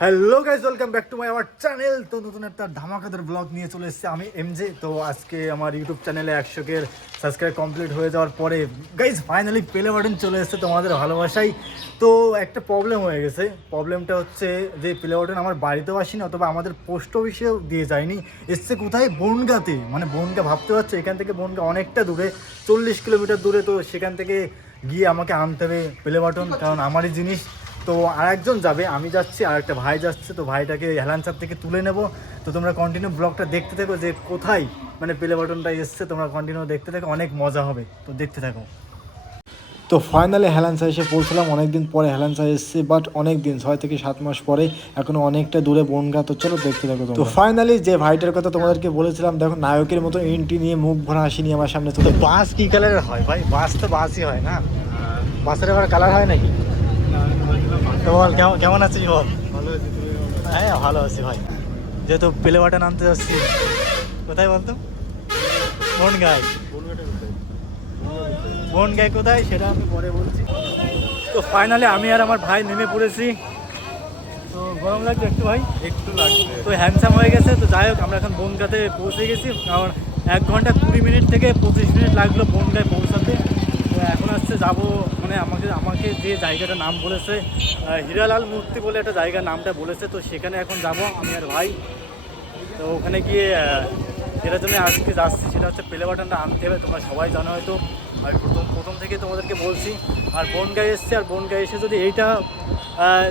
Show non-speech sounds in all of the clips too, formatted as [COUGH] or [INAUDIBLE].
Hello guys welcome back to my আমার channel তো নতুন একটা ধামাকাদার ব্লগ নিয়ে চলে এসেছি আমি এমজে তো আজকে আমার ইউটিউব চ্যানেলে একশো কের সাবস্ক্রাইব কমপ্লিট হয়ে যাওয়ার পরে গাইজ ফাইনালি প্লে বাটন চলে এসেছে তোমাদের ভালোবাসাই। তো একটা প্রবলেম হয়ে গেছে। প্রবলেমটা হচ্ছে যে প্লে বাটন আমার বাড়িতেও আসেনি অথবা আমাদের পোস্ট অফিসেও দিয়ে যায়নি। এসছে কোথায়? বনগাতে। মানে বনগা ভাবতে পারছ এখান থেকে বনগা অনেকটা দূরে চল্লিশ কিলোমিটার দূরে। তো সেখান থেকে গিয়ে আমাকে আনতে হবে প্লে বাটন কারণ আমারই জিনিস। তো আর একজন যাবে আমি যাচ্ছি আর একটা ভাই যাচ্ছে তো ভাইটাকে হেলান হেলানচার থেকে তুলে নেব। তো তোমরা কন্টিনিউ ব্লগটা দেখতে থাকো যে কোথায় মানে প্লে বাটনটা এসছে তোমরা কন্টিনিউ দেখতে থাকো অনেক মজা হবে। তো দেখতে থাকো। তো ফাইনালি হেলান্সা এসে পৌঁছলাম অনেকদিন পরে হেলান্সা এসেছে বাট অনেক দিন ছয় থেকে সাত মাস পরে এখনও অনেকটা দূরে বনগা তো চলো দেখতে থাকো তো ফাইনালি যে ভাইটার কথা তোমাদেরকে বলেছিলাম দেখো নায়কের মতো এন্ট্রি নিয়ে মুখ ভরা হাসি নিয়ে আমার সামনে। তো বাস কি কালারের হয় ভাই? বাস তো বাসই হয় না। বাসের আবার কালার হয় নাকি? তো বল কেমন কেমন আছিস বল? হ্যাঁ ভালো আছি ভাই। যেহেতু পেলে বাটন আনতে যাচ্ছি কোথায় বলতো? বন গাই বন গাই কোথায়? সেটা আমি পরে বলছি। তো ফাইনালি আমি আর আমার ভাই নেমে পড়েছি। তো গরম লাগছে একটু ভাই? একটু লাগছে। তো হ্যান্ডসাম হয়ে গেছে। তো যাই হোক আমরা এখন বনগাতে পৌঁছে গেছি। কারণ এক ঘণ্টা কুড়ি মিনিট থেকে পঁচিশ মিনিট লাগল বনগায় পৌঁছাতে। এখন আসছে যাব মানে আমাকে আমাকে যে জায়গাটার নাম বলেছে হীরালাল মূর্তি বলে একটা জায়গার নামটা বলেছে, তো সেখানে এখন যাব আমি আর ভাই। তো ওখানে গিয়ে যেটার জন্য আজকে যাচ্ছি সেটা হচ্ছে প্লে বাটনটা আনতে হবে, তোমরা সবাই জানো হয়তো। আমি প্রথম প্রথম থেকে তোমাদেরকে বলছি, আর বনগায় এসছে, আর বনগায় এসে যদি এইটা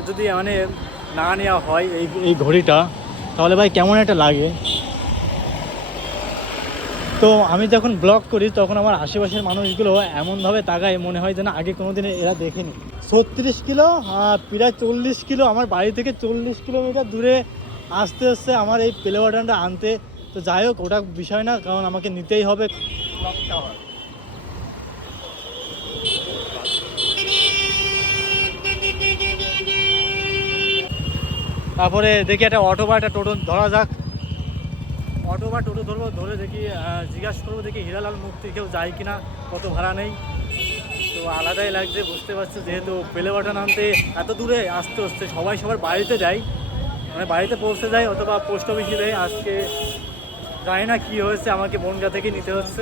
যদি মানে না নেওয়া হয় এই এই ঘড়িটা, তাহলে ভাই কেমন একটা লাগে? তো আমি যখন ব্লগ করি, তখন আমার আশেপাশের মানুষগুলো এমনভাবে তাকায়, মনে হয় যেন আগে কোনো দিনে এরা দেখেনি। ছত্রিশ কিলো প্রায় চল্লিশ কিলো, আমার বাড়ি থেকে চল্লিশ কিলোমিটার দূরে আসতে আসতে আমার এই প্লে বাটনটা আনতে। তো যাই হোক, ওটা বিষয় না, কারণ আমাকে নিতেই হবে। তারপরে দেখি একটা অটো বা একটা টোটো, ধরা যাক। অটো বা টোটো ধরবো, ধরে দেখি জিজ্ঞাসা করব, দেখি হিরালাল মুক্তি কেউ যায় কিনা, কত ভাড়া নেই। তো আলাদাই লাগছে, বুঝতে পারছ, যেহেতু পেলে বাটন আনতে এত দূরে আসতে হচ্ছে, সবাই সবার বাড়িতে যায়। মানে বাড়িতে পৌঁছে যায়, অথবা পোস্ট অফিসে দেয় আজকে জানি না কী হয়েছে, আমাকে বনগা থেকে নিতে হচ্ছে।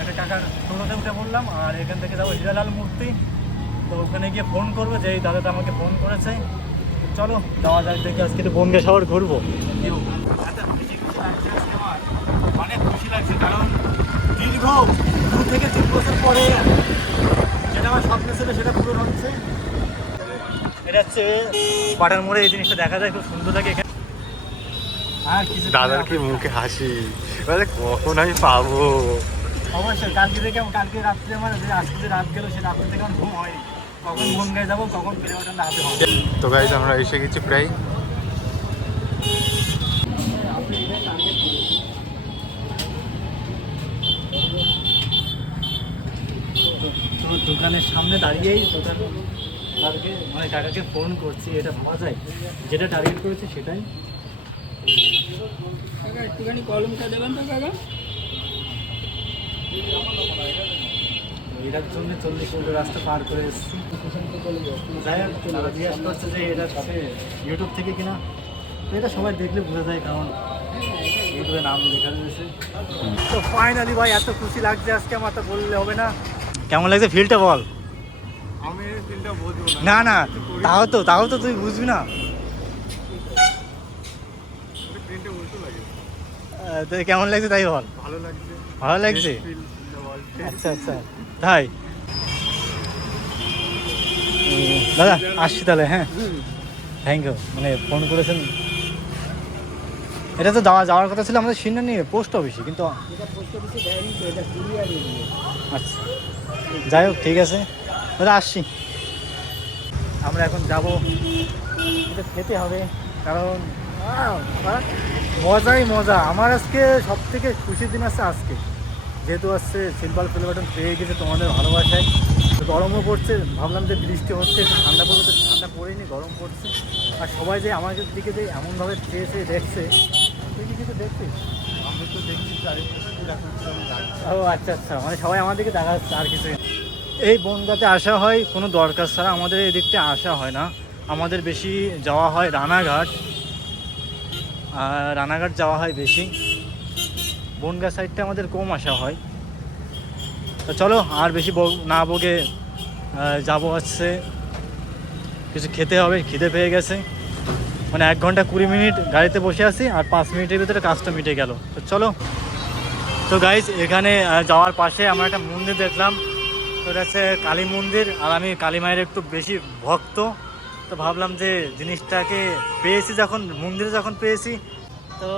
একটা টাকার টোটোতে উঠে বললাম আর এখান থেকে যাব হিরালাল মূর্তি। তো ওখানে গিয়ে ফোন করব যে এই দাদাটা আমাকে ফোন করেছে। চলো, যাওয়া যাক, দেখি আজকে একটু বনগা শহর ঘুরবো। অনেক খুশি লাগছে কারণ দীর্ঘ দু থেকে তিন বছর পরে যেটা আমার স্বপ্ন ছিল সেটা পূরণ হচ্ছে। এটা হচ্ছে পাটার মোড়ে এই জিনিসটা দেখা যায় খুব সুন্দর লাগে এখানে। আর কিছু দাদার কি মুখে হাসি? বলে কখন আমি পাবো? অবশ্যই কালকে থেকে কালকে রাত্রে আমার আজকে যে রাত গেল সে রাত্রে থেকে আমার ঘুম হয়নি। কখন ঘুম গায়ে যাব কখন ফিরে ওঠার হাতে তো গাইজ আমরা এসে গেছি প্রায় তো দোকানের সামনে দাঁড়িয়েই দোকান কালকে মানে কাকাকে ফোন করছি এটা ভাবা যায়। যেটা টার্গেট করেছি সেটাই। কাকা একটুখানি কলমটা দেবেন তো কাকা? এটার জন্য চল্লিশ কিলোমিটার রাস্তা পার করে এসেছি। যাই হোক তারা জিজ্ঞাসা করছে যে এটা হচ্ছে ইউটিউব থেকে কিনা। এটা সবাই দেখলে বোঝা যায় কারণ ইউটিউবে নাম লেখা রয়েছে। তো ফাইনালি ভাই এত খুশি লাগছে আজকে আমার তো বললে হবে না। কেমন লাগছে? ফিলটা বল। না না, তাও তো তাও তো তুই বুঝবি না। কেমন লাগছে তাই বল? ভালো লাগছে? আচ্ছা আচ্ছা তাই। দাদা, আসছি তাহলে হ্যাঁ। থ্যাংক ইউ মানে ফোন করেছেন। এটা তো যাওয়া, যাওয়ার কথা ছিল, আমাদের সিন্না নিয়ে পোস্ট অফিসে কিন্তু আচ্ছা। যাই হোক, ঠিক আছে। দাদা আসছি। আমরা এখন যাব। এটা খেতে হবে কারণ মজাই মজা। আমার আজকে সব থেকে খুশির দিন আছে আজকে। যেহেতু আসছে সিলভার প্লে বাটন পেয়ে গেছে তোমাদের ভালোবাসায়। তো গরমও পড়ছে ভাবলাম যে বৃষ্টি হচ্ছে একটু ঠান্ডা পড়বে তো ঠান্ডা পড়েনি গরম পড়ছে। আর সবাই যে আমাদের দিকে যে এমনভাবে চেয়ে দেখছে তুই কি কিছু দেখছিস? আমি তো দেখছি ও আচ্ছা আচ্ছা মানে সবাই আমার দিকে দেখা যাচ্ছে আর কিছু এই বনগাতে আসা হয় কোনো দরকার ছাড়া আমাদের এই দিকটা আসা হয় না। আমাদের বেশি যাওয়া হয় রানাঘাট। আর রানাঘাট যাওয়া হয় বেশি। বনগা সাইডটা আমাদের কম আসা হয়। তো চলো আর বেশি না আহ, যাব হচ্ছে। কিছু খেতে হবে খিদে পেয়ে গেছে। মানে এক ঘণ্টা কুড়ি মিনিট গাড়িতে বসে আছি আর পাঁচ মিনিটের ভিতরে কাজটা মিটে গেল। তো চলো। তো গাইজ এখানে যাওয়ার পাশে আমরা একটা মন্দির দেখলাম। তো এটা হচ্ছে কালী মন্দির, আর আমি কালী মায়ের একটু বেশি ভক্ত। তো ভাবলাম যে জিনিসটাকে পেয়েছি যখন, মন্দিরে যখন পেয়েছি, তো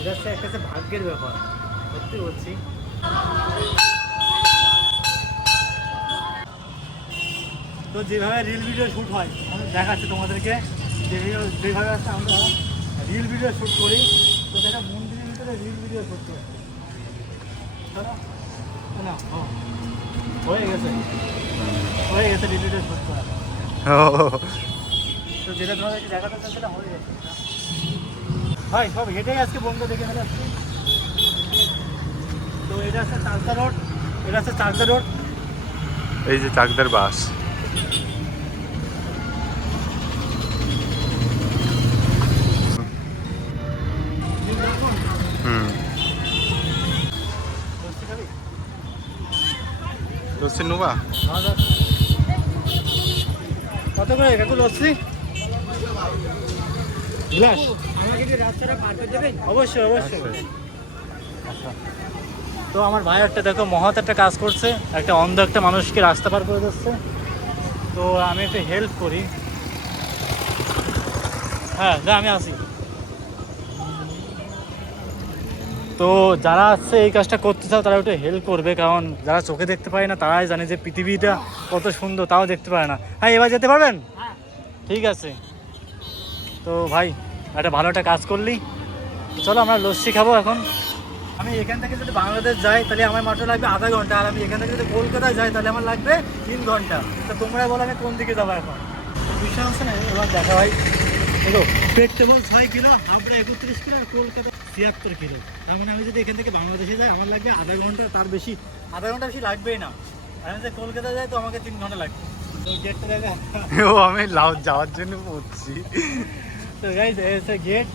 এটা হচ্ছে একটা ভাগ্যের ব্যাপার, সত্যি বলছি। তো যেভাবে রিল ভিডিও শ্যুট হয়, আমি দেখাচ্ছি তোমাদেরকে। যেভাবে আছে, আমরা রিল ভিডিও শ্যুট করি। তো দেখা, মন্দিরের ভিতরে রিল ভিডিও শ্যুট করি। না হয়ে গেছে। হয়ে গেছে রিল ভিডিও শ্যুট করা। তো যেটা তোমাদেরকে দেখাতে চাই সেটা হয়ে গেছে। ভাই, সব হেঁটেই আজকে বন্ধ দেখে ফেলে তো এটা হচ্ছে চাকদা রোড, এটা হচ্ছে চাকদা রোড। এই যে চাকদার বাস। লস্যি নোবা? কত করে কাকু লস্যি গ্লাস। রাস্তাটা পার করে দেবেন? অবশ্যই অবশ্যই। তো আমার ভাই একটা দেখো মহৎ একটা কাজ করছে একটা অন্ধ একটা মানুষকে রাস্তা পার করে দিচ্ছে। তো আমি একটু হেল্প করি। হ্যাঁ যা আমি আসি। তো যারা আসছে এই কাজটা করতে চাও তারা একটু হেল্প করবে কারণ যারা চোখে দেখতে পায় না তারাই জানে যে পৃথিবীটা কত সুন্দর তাও দেখতে পায় না। হ্যাঁ এবার যেতে পারবেন? হ্যাঁ। ঠিক আছে। তো ভাই একটা ভালো একটা কাজ করলি। চলো আমরা লস্যি খাব এখন। আমি এখান থেকে যদি বাংলাদেশ যাই তাহলে আমার মাত্র লাগবে আধা ঘণ্টা। আর আমি এখান থেকে যদি কলকাতায় যাই তাহলে আমার লাগবে তিন ঘণ্টা। তো তোমরা বলো আমি কোন দিকে যাব এখন? বিষয় হচ্ছে না এবার দেখা ভাই দেখো পেট্রোল ছয় কিলো হাবড়া একত্রিশ কিলো আর কলকাতা ছিয়াত্তর কিলো। তার মানে আমি যদি এখান থেকে বাংলাদেশে যাই আমার লাগবে আধা ঘণ্টা তার বেশি। আধা ঘণ্টা বেশি লাগবেই না। আর আমি যদি কলকাতা যাই তো আমাকে তিন ঘণ্টা লাগবে। ও আমি লাউ যাওয়ার জন্য পড়ছি তো গাইজ এসে গেট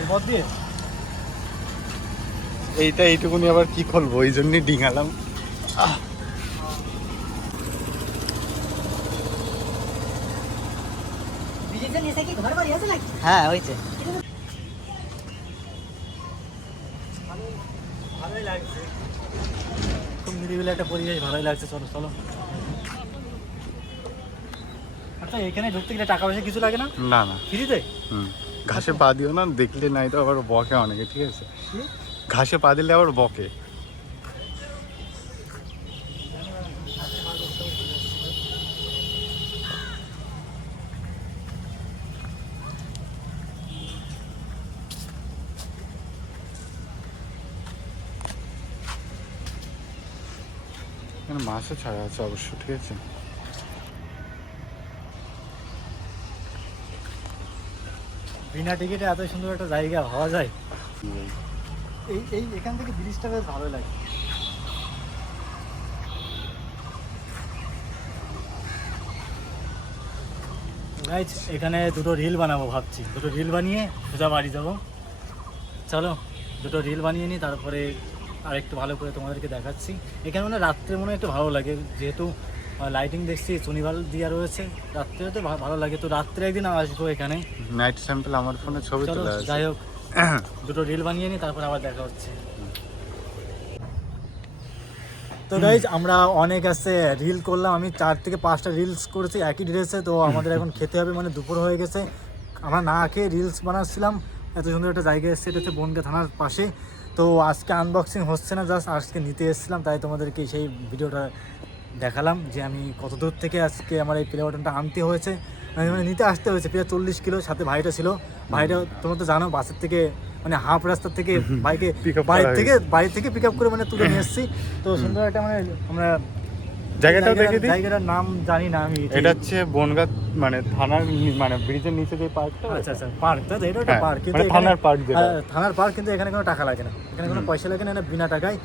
এরপর দিয়ে। এইটা এইটুকুনি আবার কি খুলবো ওই জন্যই ডিঙালাম। হ্যাঁ হয়েছে। খুব নিরিবিলি একটা পরিবেশ ভালোই লাগছে। চলো চলো। আচ্ছা এখানে ঢুকতে গেলে টাকা পয়সা কিছু লাগে না? না না। ফ্রিতে? ঘাসে পা দিও না দেখলে নাই তো আবার বকে অনেকে ঠিক আছে? ঘাসে পা দিলে আবার বকে। মাছও ছাড়া আছে অবশ্য ঠিক আছে? বিনা টিকিটে এত সুন্দর একটা জায়গা হওয়া যায়? এই এই এখান থেকে ব্রিজটা বেশ ভালো লাগে। গাইজ এখানে দুটো রিল বানাবো ভাবছি। দুটো রিল বানিয়ে সোজা বাড়ি যাব। চলো দুটো রিল বানিয়ে নিই তারপরে আর একটু ভালো করে তোমাদেরকে দেখাচ্ছি। এখানে মানে রাত্রে মনে হয় একটু ভালো লাগে যেহেতু লাইটিং দেখছি শনিবার দিয়া রয়েছে। রাত্রে তো ভালো লাগে। তো রাত্রে একদিন আসব এখানে। নাইট স্যাম্পল আমার ফোনে ছবি চলো যাই হোক। দুটো রিল বানিয়ে নিই তারপর আবার দেখা হচ্ছে। তো গাইজ আমরা অনেক আছে রিল করলাম। আমি চার থেকে পাঁচটা রিলস করেছি একই ড্রেসে তো আমাদের এখন খেতে হবে মানে দুপুর হয়ে গেছে। আমরা না খেয়ে রিলস বানাচ্ছিলাম। এত সুন্দর একটা জায়গা এসেছে, এটা হচ্ছে বনগা থানার পাশে। তো আজকে আনবক্সিং হচ্ছে না জাস্ট আজকে নিতে এসেছিলাম, তাই তোমাদেরকে সেই ভিডিওটা দেখালাম যে আমি কত দূর থেকে আজকে আমার এই প্লে বাটনটা আনতে হয়েছে। মানে মানে নিতে আসতে হয়েছে। প্রায় চল্লিশ কিলো সাথে ভাইটা ছিল। ভাইটা তোমরা তো জানো বাসের থেকে মানে হাফ রাস্তার থেকে বাইকে বাড়ির থেকে বাড়ি থেকে পিক আপ করে মানে তুলে নিয়ে এসেছি। তো সুন্দর একটা মানে আমরা জায়গাটাও দেখে দিই? জায়গাটার নাম জানি না আমি। এটা হচ্ছে বনগাঁ মানে থানার মানে ব্রিজের নিচে যে পার্কটা আচ্ছা আচ্ছা পার্ক তো? এটা একটা হ্যাঁ, পার্ক কিন্তু মানে থানার park যেটা। হ্যাঁ, থানার পার্ক কিন্তু এখানে কোনো টাকা লাগে না। এখানে কোনো পয়সা লাগে না এটা বিনা টাকায়।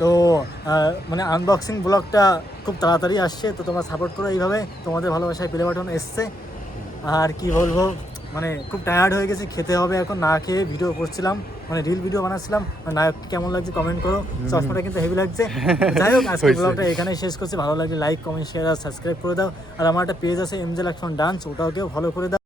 তো মানে আনবক্সিং ব্লগটা খুব তাড়াতাড়ি আসছে তো তোমরা সাপোর্ট করো এইভাবে। তোমাদের ভালোবাসায় প্লে বাটন এসছে। আর কি বলব মানে খুব টায়ার্ড হয়ে গেছে খেতে হবে এখন না খেয়ে ভিডিও করছিলাম মানে রিল ভিডিও বানাচ্ছিলাম আর নায়ক কেমন লাগছে কমেন্ট করো চশমাটা কিন্তু হেভি লাগছে। যাই হোক আজকে ব্লগটা [LAUGHS] এখানেই শেষ করছি ভালো লাগলে লাইক কমেন্ট শেয়ার আর সাবস্ক্রাইব করে দাও। আর আমার একটা পেজ আছে এমজে লাক্সন ডান্স ওটাও কেউ ফলো করে দাও।